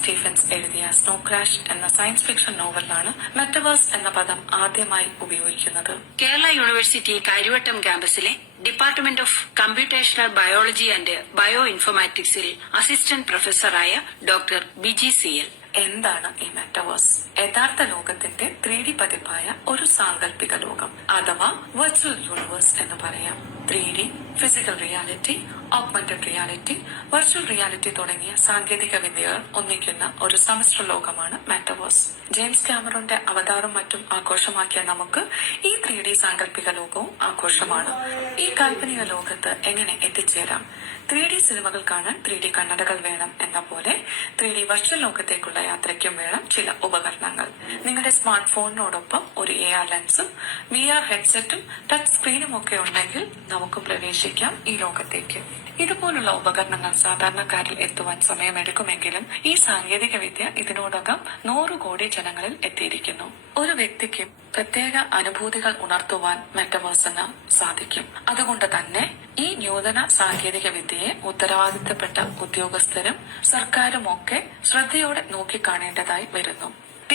Stephen's എഴുതിയ snow crash എന്ന science fiction നോവലിലാണ് മെറ്റവേഴ്സ് എന്ന പദം ആദ്യമായി ഉപയോഗിക്കുന്നത്. Kerala university Karyavattom ക്യാമ്പസിലെ department of computational biology and bio ഇൻഫോമാറ്റിക്സിൽ assistant പ്രൊഫസറായ ഡോക്ടർ ബിജി സി എൽ. എന്താണ് ഈ മെറ്റവേഴ്സ് യഥാർത്ഥ ലോകത്തിന്റെ ത്രീ ഡി പതിപ്പായ ഒരു സാങ്കല്പിക ലോകം അഥവാ വെർച്വൽ യൂണിവേഴ്സ് എന്ന് പറയാം. Three D physical reality augmented reality virtual reality തുടങ്ങിയ സാങ്കേതിക വിദ്യകൾ ഒന്നിക്കുന്ന ഒരു സമസ്ത ലോകമാണ് മെറ്റവേഴ്സ് ജെയിംസ് ക്യാമറോന്റെ അവതാറും മറ്റും ആഘോഷമാക്കിയ നമുക്ക് ഈ ത്രീ ഡി സാങ്കല്പിക ലോകവും ആഘോഷമാണ്. ഈ കാൽപ്പനിക ലോകത്ത് എങ്ങനെ എത്തിച്ചേരാം? ത്രീ ഡി സിനിമകൾ കാണാൻ ത്രീ ഡി കണ്ണടകൾ വേണം എന്ന പോലെ ത്രീ ഡി വെർച്വൽ ലോകത്തേക്കുള്ള യാത്രയ്ക്കും വേണം ചില ഉപകരണങ്ങൾ. നിങ്ങളുടെ സ്മാർട്ട് ഫോണിനോടൊപ്പം ഒരു എ ആർ ലെൻസും വി ആർ ഹെഡ്സെറ്റും ടച്ച് സ്ക്രീനും ഒക്കെ ഉണ്ടെങ്കിൽ നമുക്ക് പ്രവേശിക്കാം ഈ ലോകത്തേക്ക്. ഇതുപോലുള്ള ഉപകരണങ്ങൾ സാധാരണക്കാരിൽ എത്തുവാൻ സമയമെടുക്കുമെങ്കിലും ഈ സാങ്കേതിക വിദ്യ ഇതിനോടകം നൂറ് കോടി ജനങ്ങളിൽ എത്തിയിരിക്കുന്നു. ഒരു വ്യക്തിക്ക് പ്രത്യേക അനുഭൂതികൾ ഉണർത്തുവാൻ മെറ്റവേഴ്സിന് സാധിക്കും. അതുകൊണ്ട് തന്നെ ഈ നൂതന സാങ്കേതിക വിദ്യയെ ഉത്തരവാദിത്തപ്പെട്ട ഉദ്യോഗസ്ഥരും സർക്കാരുമൊക്കെ ശ്രദ്ധയോടെ നോക്കിക്കാണേണ്ടതായി വരുന്നു.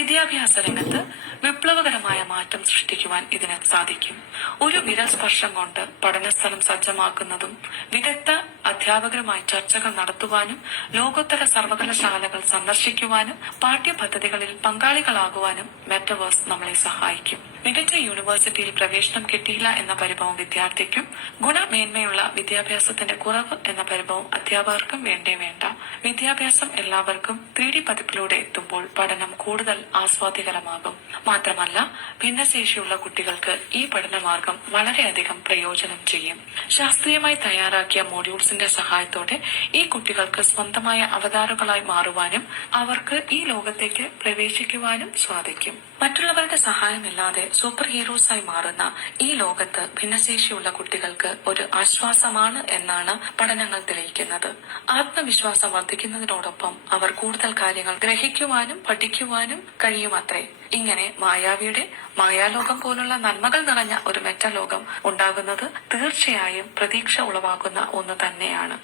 വിദ്യാഭ്യാസ രംഗത്ത് വിപ്ലവകരമായ മാറ്റം സൃഷ്ടിക്കുവാൻ ഇതിന് സാധിക്കും. ഒരു വിരൽ സ്പർശം കൊണ്ട് പഠനസ്ഥലം സജ്ജമാക്കുന്നതും വിദഗ്ധ അധ്യാപകരുമായി ചർച്ചകൾ നടത്തുവാനും ലോകോത്തര സർവകലാശാലകൾ സന്ദർശിക്കുവാനും പാഠ്യപദ്ധതികളിൽ പങ്കാളികളാകുവാനും മെറ്റവേഴ്സ് നമ്മളെ സഹായിക്കും. മികച്ച യൂണിവേഴ്സിറ്റിയിൽ പ്രവേശനം കിട്ടിയില്ല എന്ന പരിഭവം വിദ്യാർത്ഥിക്കും ഗുണമേന്മയുള്ള വിദ്യാഭ്യാസത്തിന്റെ കുറവ് എന്ന പരിഭവം അധ്യാപകർക്കും വേണ്ടേ വേണ്ട. വിദ്യാഭ്യാസം എല്ലാവർക്കും ത്രീ ഡി പതിപ്പിലൂടെ എത്തുമ്പോൾ പഠനം കൂടുതൽ ആസ്വാദ്യകരമാകും. മാത്രമല്ല ഭിന്നശേഷിയുള്ള കുട്ടികൾക്ക് ഈ പഠനമാർഗം വളരെയധികം പ്രയോജനം ചെയ്യും. ശാസ്ത്രീയമായി തയ്യാറാക്കിയ മോഡ്യൂൾസിന്റെ സഹായത്തോടെ ഈ കുട്ടികൾക്ക് സ്വന്തമായ അവതാരങ്ങളായി മാറുവാനും അവർക്ക് ഈ ലോകത്തേക്ക് പ്രവേശിക്കുവാനും സാധിക്കും. മറ്റുള്ളവരുടെ സഹായമില്ലാതെ സൂപ്പർ ഹീറോസായി മാറുന്ന ഈ ലോകത്ത് ഭിന്നശേഷിയുള്ള കുട്ടികൾക്ക് ഒരു ആശ്വാസമാണ് എന്നാണ് പഠനങ്ങൾ തെളിയിക്കുന്നത്. ആത്മവിശ്വാസം വർദ്ധിക്കുന്നതിനോടൊപ്പം അവർ കൂടുതൽ കാര്യങ്ങൾ ഗ്രഹിക്കുവാനും പഠിക്കുവാനും കഴിയുമത്രേ. ഇങ്ങനെ മായാവിയുടെ മായാലോകം പോലുള്ള നന്മകൾ നിറഞ്ഞ ഒരു മെറ്റലോകം ഉണ്ടാകുന്നത് തീർച്ചയായും പ്രതീക്ഷ ഉളവാക്കുന്ന ഒന്ന് തന്നെയാണ്.